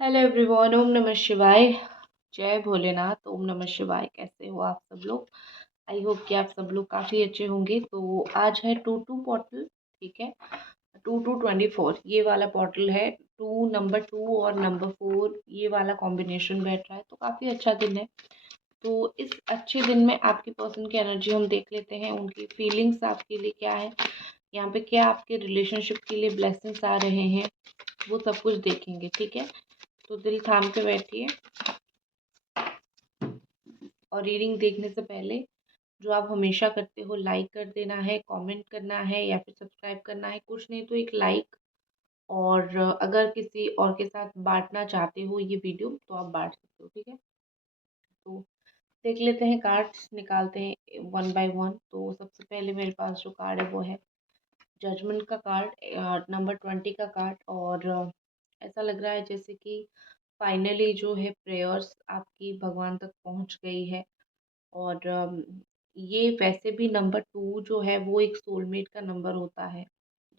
Hello everyone, ओम नमः शिवाय। जय भोलेनाथ। ओम नमः शिवाय। कैसे हो आप सब लोग? आई होप कि आप सब लोग काफ़ी अच्छे होंगे। तो आज है 2-2 पोर्टल, ठीक है। 2-2-24 ये वाला पोर्टल है। नंबर 2 और नंबर 4 ये वाला कॉम्बिनेशन बैठ रहा है, तो काफ़ी अच्छा दिन है। तो इस अच्छे दिन में आपकी पर्सन की एनर्जी हम देख लेते हैं, उनकी फीलिंग्स आपके लिए क्या है, यहाँ पे क्या आपके रिलेशनशिप के लिए ब्लेसिंग्स आ रहे हैं, वो सब कुछ देखेंगे, ठीक है। तो दिल थाम के बैठिए। और रीडिंग देखने से पहले जो आप हमेशा करते हो, लाइक कर देना है, कमेंट करना है या फिर सब्सक्राइब करना है। कुछ नहीं तो एक लाइक। और अगर किसी और के साथ बांटना चाहते हो ये वीडियो तो आप बांट सकते हो, ठीक है। तो देख लेते हैं, कार्ड्स निकालते हैं वन बाय वन। तो सबसे पहले मेरे पास जो कार्ड है वो है जजमेंट का कार्ड, नंबर 20 का कार्ड। और ऐसा लग रहा है जैसे कि फाइनली जो है प्रेयर्स आपकी भगवान तक पहुंच गई है। और ये वैसे भी नंबर 2 जो है वो एक सोलमेट का नंबर होता है।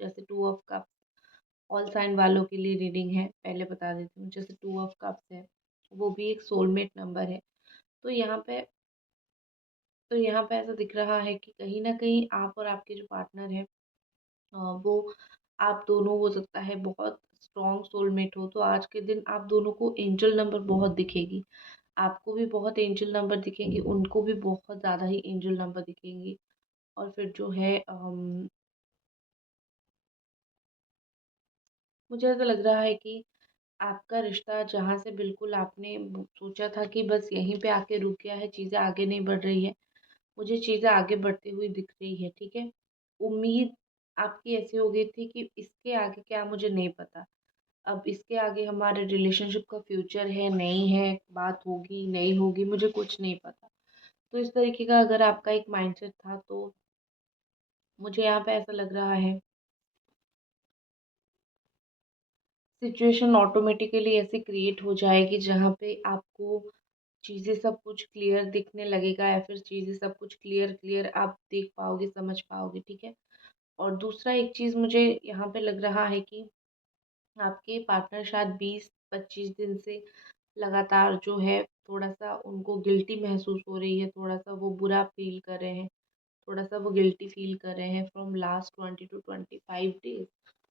जैसे 2 ऑफ कप्स ऑल साइन वालों के लिए रीडिंग है, पहले बता देती हूँ। जैसे 2 ऑफ कप्स है, वो भी एक सोलमेट नंबर है। तो यहाँ पे ऐसा दिख रहा है कि कहीं ना कहीं आप और आपके जो पार्टनर है, वो आप दोनों हो सकता है बहुत स्ट्रॉन्ग सोलमेट हो। तो आज के दिन आप दोनों को एंजल नंबर बहुत दिखेगी। आपको भी बहुत एंजल नंबर दिखेंगे, उनको भी बहुत ज़्यादा ही एंजल नंबर दिखेंगी। और फिर जो है मुझे ऐसा लग रहा है कि आपका रिश्ता जहाँ से बिल्कुल आपने सोचा था कि बस यहीं पे आके रुक गया है, चीज़ें आगे नहीं बढ़ रही है, मुझे चीज़ें आगे बढ़ती हुई दिख रही है, ठीक है। उम्मीद आपकी ऐसी हो गई थी कि इसके आगे क्या मुझे नहीं पता। अब इसके आगे हमारे रिलेशनशिप का फ्यूचर है नहीं है, बात होगी नहीं होगी, मुझे कुछ नहीं पता। तो इस तरीके का अगर आपका एक माइंडसेट था तो मुझे यहाँ पे ऐसा लग रहा है सिचुएशन ऑटोमेटिकली ऐसे क्रिएट हो जाएगी जहाँ पे आपको चीज़ें सब कुछ क्लियर दिखने लगेगा, या फिर चीज़ें सब कुछ क्लियर क्लियर आप देख पाओगे, समझ पाओगे, ठीक है। और दूसरा एक चीज़ मुझे यहाँ पे लग रहा है कि आपके पार्टनर शायद 20-25 दिन से लगातार जो है थोड़ा सा उनको गिल्टी महसूस हो रही है, थोड़ा सा वो बुरा फील कर रहे हैं, थोड़ा सा वो गिल्टी फील कर रहे हैं फ्रॉम लास्ट 20 to 25 डेज।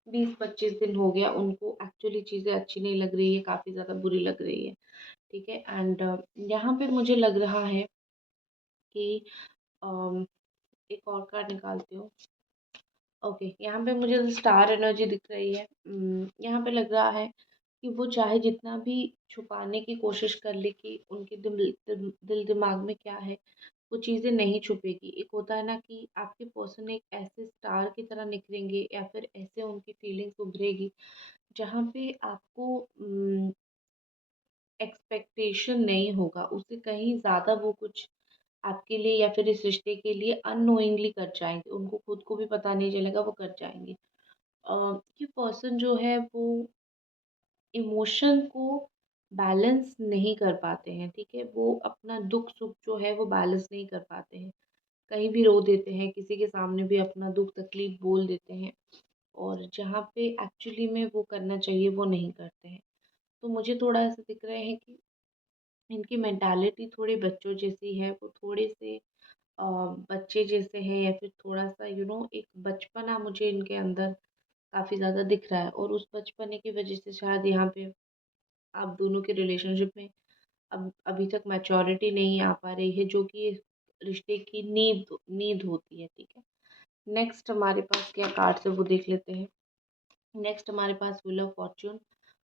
20-25 दिन हो गया उनको एक्चुअली चीज़ें अच्छी नहीं लग रही है, काफ़ी ज़्यादा बुरी लग रही है, ठीक है। एंड यहाँ पे मुझे लग रहा है कि अम, एक और कार्ड निकालती हूँ। ओके, यहाँ पे मुझे स्टार एनर्जी दिख रही है। यहाँ पे लग रहा है कि वो चाहे जितना भी छुपाने की कोशिश कर ले कि उनके दिल दिमाग में क्या है, वो चीज़ें नहीं छुपेगी। एक होता है ना कि आपके पर्सन एक ऐसे स्टार की तरह निखरेंगे, या फिर ऐसे उनकी फीलिंग्स उभरेगी जहाँ पे आपको एक्सपेक्टेशन नहीं होगा, उससे कहीं ज़्यादा वो कुछ आपके लिए या फिर इस रिश्ते के लिए अननोइंगली कर जाएँगे। उनको खुद को भी पता नहीं चलेगा, वो कर जाएँगे। ये पर्सन जो है वो इमोशन को बैलेंस नहीं कर पाते हैं, ठीक है। वो अपना दुख सुख जो है वो बैलेंस नहीं कर पाते हैं, कहीं भी रो देते हैं, किसी के सामने भी अपना दुख तकलीफ बोल देते हैं। और जहाँ पे एक्चुअली में वो करना चाहिए वो नहीं करते हैं। तो मुझे थोड़ा ऐसा दिख रहा है कि इनकी मेंटालिटी थोड़ी बच्चों जैसी है, वो थोड़े से बच्चे जैसे हैं, या फिर थोड़ा सा एक बचपना मुझे इनके अंदर काफ़ी ज़्यादा दिख रहा है। और उस बचपने की वजह से शायद यहाँ पे आप दोनों के रिलेशनशिप में अब अभी तक मैच्योरिटी नहीं आ पा रही है, जो कि रिश्ते की नींद नींद होती है, ठीक है। नेक्स्ट हमारे पास क्या कार्ड्स है वो देख लेते हैं। नेक्स्ट हमारे पास व्हील ऑफ फॉर्च्यून।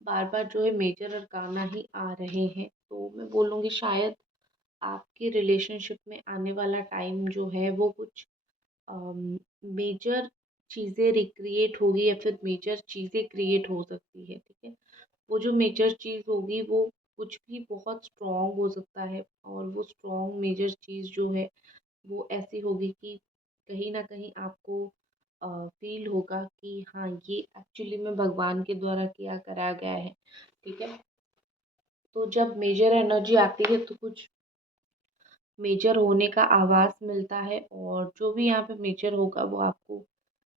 बार बार जो है मेजर अरकाना ही आ रहे हैं, तो मैं बोलूँगी शायद आपके रिलेशनशिप में आने वाला टाइम जो है वो कुछ मेजर चीज़ें रिक्रिएट होगी, या फिर मेजर चीज़ें क्रिएट हो सकती है, ठीक है। वो जो मेजर चीज़ होगी वो कुछ भी बहुत स्ट्रॉन्ग हो सकता है, और वो स्ट्रॉन्ग मेजर चीज़ जो है वो ऐसी होगी कि कहीं न कहीं आपको फ़ील होगा कि हाँ, ये एक्चुअली में भगवान के द्वारा किया कराया गया है, ठीक है। तो जब मेजर एनर्जी आती है तो कुछ मेजर होने का आभास मिलता है, और जो भी यहाँ पे मेजर होगा वो आपको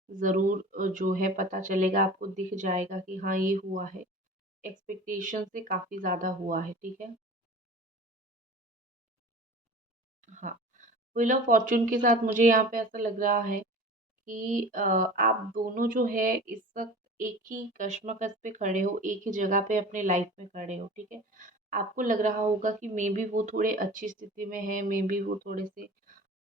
ज़रूर जो है पता चलेगा, आपको दिख जाएगा कि हाँ, ये हुआ है। एक्सपेक्टेशन से काफ़ी ज़्यादा हुआ है, ठीक है? हाँ, व्हील ऑफ फॉर्च्यून के साथ मुझे यहाँ पे ऐसा लग रहा है कि आप दोनों जो है इस वक़्त एक ही कशमकश पे खड़े हो, एक ही जगह पे अपने लाइफ़ में खड़े हो, ठीक है? आपको लग रहा होगा कि मेबी वो थोड़े अच्छी स्थिति में हैं, मेबी वो थोड़े से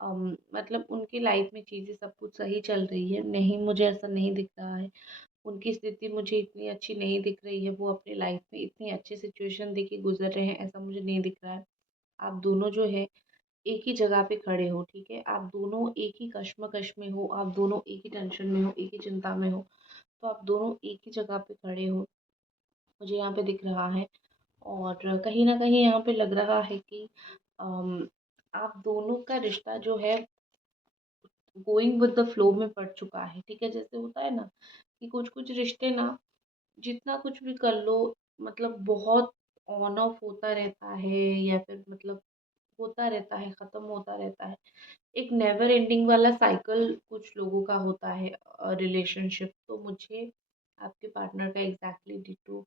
मतलब उनकी लाइफ़ में चीज़ें सब कुछ सही चल रही है। नहीं, मुझे ऐसा नहीं दिख रहा है। उनकी स्थिति मुझे इतनी अच्छी नहीं दिख रही है, वो अपनी लाइफ़ में इतनी अच्छी सिचुएशन देके गुज़र रहे हैं, ऐसा मुझे नहीं दिख रहा है। आप दोनों जो है एक ही जगह पे खड़े हो, ठीक है? आप दोनों एक ही कश्मकश में हो, आप दोनों एक ही टेंशन में हो, एक ही चिंता में हो, तो आप दोनों एक ही जगह पे खड़े हो, मुझे यहाँ पे दिख रहा है। और कहीं न कहीं यहाँ पे लग रहा है कि अम, आप दोनों का रिश्ता जो है गोइंग विद द फ्लो में पड़ चुका है, ठीक है? जैसे होता है ना कि कुछ-कुछ रिश्ते ना जितना कुछ भी कर लो मतलब बहुत ऑन ऑफ होता रहता है या फिर मतलब होता रहता है, ख़त्म होता रहता है। एक नेवर एंडिंग वाला साइकिल कुछ लोगों का होता है रिलेशनशिप। तो मुझे आपके पार्टनर का एग्ज़ैक्टली डिटो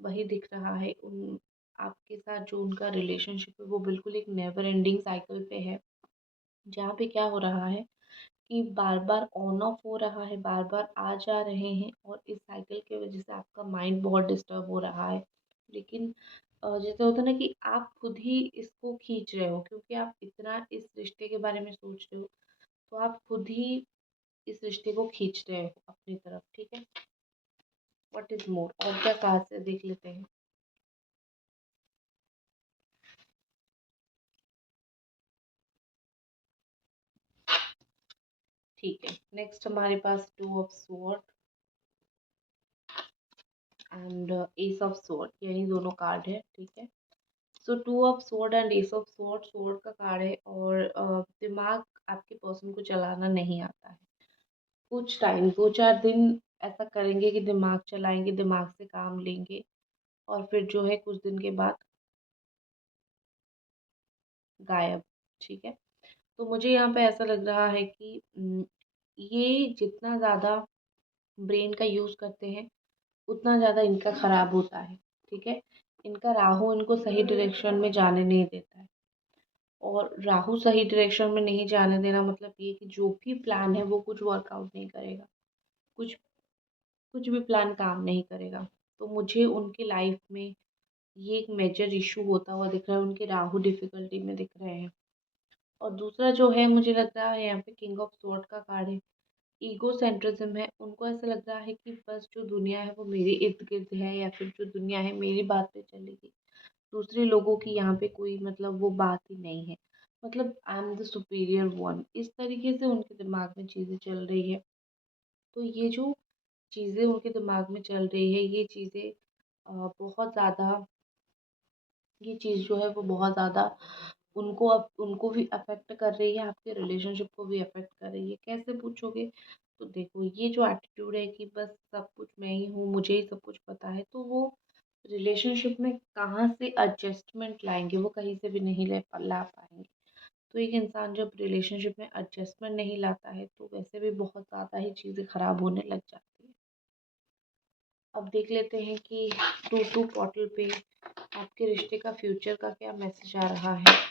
वही दिख रहा है। उन आपके साथ जो उनका रिलेशनशिप है वो बिल्कुल एक नेवर एंडिंग साइकिल पे है। जहाँ पे क्या हो रहा है कि बार-बार ऑन ऑफ हो रहा है, बार-बार आ जा रहे हैं और इस साइकिल की वज़ह से आपका माइंड बहुत डिस्टर्ब हो रहा है। लेकिन जैसे होता है ना कि आप खुद ही इसको खींच रहे हो क्योंकि आप इतना इस रिश्ते के बारे में सोच रहे हो, तो आप खुद ही इस रिश्ते को खींच रहे हो अपनी तरफ, ठीक है? व्हाट इज़ मोर और क्या कहा से देख लेते हैं। ठीक है, नेक्स्ट हमारे पास two of sword and ace of sword यही दोनों कार्ड है, ठीक है? So two of sword and ace of sword sword का कार्ड है और दिमाग आपके पर्सन को चलाना नहीं आता है। कुछ टाइम 2-4 दिन ऐसा करेंगे कि दिमाग चलाएँगे, दिमाग से काम लेंगे और फिर जो है कुछ दिन के बाद गायब, ठीक है? तो मुझे यहाँ पे ऐसा लग रहा है कि ये जितना ज़्यादा ब्रेन का यूज़ करते हैं, उतना ज़्यादा इनका खराब होता है, ठीक है? इनका राहु इनको सही डायरेक्शन में जाने नहीं देता है। और राहु सही डायरेक्शन में नहीं जाने देना मतलब ये कि जो भी प्लान है वो कुछ वर्कआउट नहीं करेगा। कुछ कुछ भी प्लान काम नहीं करेगा। तो मुझे उनकी लाइफ में ये एक मेजर इश्यू होता हुआ दिख रहा है, उनके राहु डिफ़िकल्टी में दिख रहे हैं। और दूसरा जो है मुझे लग रहा है यहाँ पे किंग ऑफ स्वॉर्ड का कार्ड है। ईगोसेंट्रिज्म है, उनको ऐसा लग रहा है कि बस जो दुनिया है वो मेरे इर्द-गिर्द है या फिर जो दुनिया है मेरी बात पे चलेगी। दूसरे लोगों की यहाँ पे कोई मतलब वो बात ही नहीं है। मतलब I am the superior one इस तरीके से उनके दिमाग में चीज़ें चल रही है। तो ये जो चीज़ें उनके दिमाग में चल रही है ये चीज़ें बहुत ज़्यादा ये चीज़ जो है वो बहुत ज़्यादा उनको अब उनको भी अफ़ेक्ट कर रही है, आपके रिलेशनशिप को भी अफ़ेक्ट कर रही है। कैसे पूछोगे? तो देखो ये जो एटीट्यूड है कि बस सब कुछ मैं ही हूँ, मुझे ही सब कुछ पता है, तो वो रिलेशनशिप में कहाँ से एडजस्टमेंट लाएँगे? वो कहीं से भी नहीं ला पाएँगे। तो एक इंसान जब रिलेशनशिप में एडजस्टमेंट नहीं लाता है, तो वैसे भी बहुत ज़्यादा ही चीज़ें ख़राब होने लग जाती हैं। अब देख लेते हैं कि 2-2 पोर्टल पे आपके रिश्ते का फ्यूचर का क्या मैसेज आ रहा है।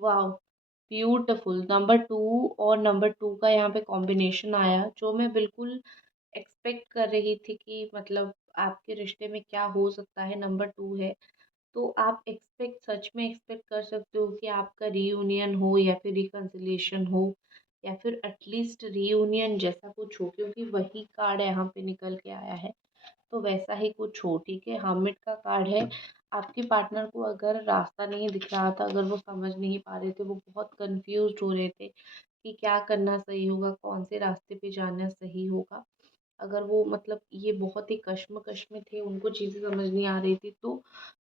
वाओ! ब्यूटीफुल नंबर 2 और नंबर 2 का यहाँ पे कॉम्बिनेशन आया जो मैं बिल्कुल एक्सपेक्ट कर रही थी कि मतलब आपके रिश्ते में क्या हो सकता है नंबर 2 है। तो आप सच में एक्सपेक्ट कर सकते हो कि आपका रीयूनियन हो या फिर रिकन्सिलिएशन हो या फिर एटलीस्ट रीयूनियन जैसा कुछ हो क्योंकि वही कार्ड यहाँ पे निकल के आया है। तो वैसा ही कुछ हो, ठीक है? हर्मिट का कार्ड है। आपके पार्टनर को अगर रास्ता नहीं दिख रहा था, अगर वो समझ नहीं पा रहे थे, वो बहुत कन्फ्यूज़्ड हो रहे थे कि क्या करना सही होगा, कौन से रास्ते पे जाना सही होगा। अगर वो मतलब ये बहुत ही कश्मकश में थे, उनको चीज़ें समझ नहीं आ रही थी, तो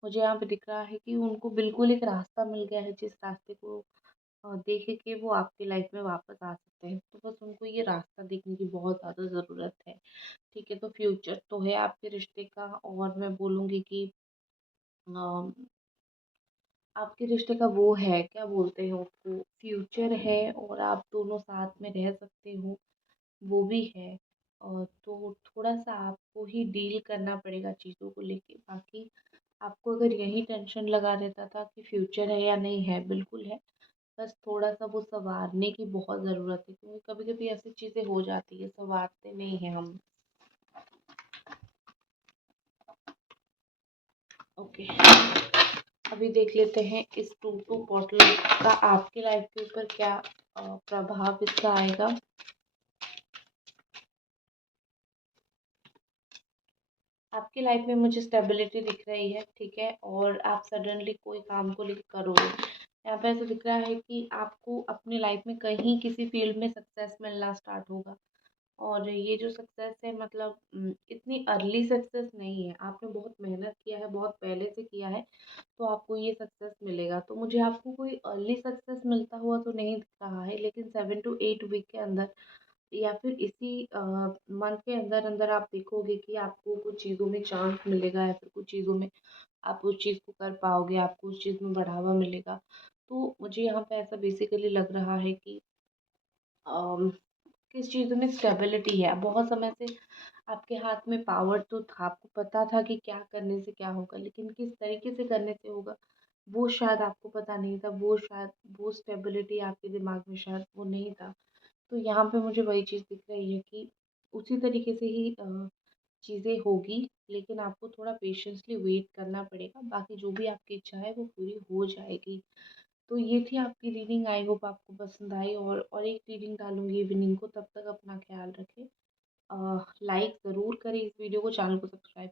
मुझे यहाँ पे दिख रहा है कि उनको बिल्कुल एक रास्ता मिल गया है, जिस रास्ते को देख के वो आपकी लाइफ में वापस आ सकते हैं। तो बस उनको ये रास्ता देखने की बहुत ज़्यादा ज़रूरत है। ठीक है, तो फ्यूचर तो है आपके रिश्ते का, और मैं बोलूँगी कि आपके रिश्ते का वो है, क्या बोलते हैं उसको, फ्यूचर है, और आप दोनों साथ में रह सकते हो, वो भी है। तो थोड़ा-सा आपको ही डील करना पड़ेगा चीज़ों को लेके। बाकी आपको अगर यही टेंशन लगा रहता था कि फ्यूचर है या नहीं है, बिल्कुल है। बस थोड़ा-सा वो सँवारने की बहुत ज़रूरत है, क्योंकि कभी-कभी ऐसी चीज़ें हो जाती है, सँवारते नहीं हैं हम। ओके, अभी देख लेते हैं इस टू टू बॉटल का आपकी लाइफ के ऊपर क्या प्रभाव इसका आएगा। आपकी लाइफ में मुझे स्टेबिलिटी दिख रही है, ठीक है, और आप सडनली कोई काम को लेकर करोगे। यहाँ पे ऐसा दिख रहा है कि आपको अपनी लाइफ में कहीं किसी फील्ड में सक्सेस मिलना स्टार्ट होगा, और ये जो सक्सेस है मतलब इतनी अर्ली सक्सेस नहीं है, आपने बहुत मेहनत किया है, बहुत पहले से किया है, तो आपको ये सक्सेस मिलेगा। तो मुझे आपको कोई अर्ली सक्सेस मिलता हुआ तो नहीं दिख रहा है, लेकिन 7 टू 8 वीक के अंदर या फिर इसी मंथ के अंदर अंदर आप देखोगे कि आपको कुछ चीज़ों में चांस मिलेगा, या फिर कुछ चीज़ों में आप उस चीज़ को कर पाओगे, आपको उस चीज़ में बढ़ावा मिलेगा। तो मुझे यहाँ पे ऐसा बेसिकली लग रहा है कि अम, किस चीज़ों में स्टेबिलिटी है। बहुत समय से आपके हाथ में पावर तो था, आपको पता था कि क्या करने से क्या होगा, लेकिन किस तरीके से करने से होगा, वो शायद आपको पता नहीं था, वो शायद वो स्टेबिलिटी आपके दिमाग में शायद वो नहीं था। तो यहाँ पे मुझे वही चीज़ दिख रही है कि उसी तरीके से ही चीज़ें होगी, लेकिन आपको थोड़ा पेशेंसली वेट करना पड़ेगा। बाकी जो भी आपकी इच्छा है वो पूरी हो जाएगी। तो ये थी आपकी रीडिंग, आई होप आपको पसंद आई, और एक रीडिंग डालूँगी इवनिंग को, तब तक अपना ख़्याल रखें। लाइक ज़रूर करें इस वीडियो को, चैनल को सब्सक्राइब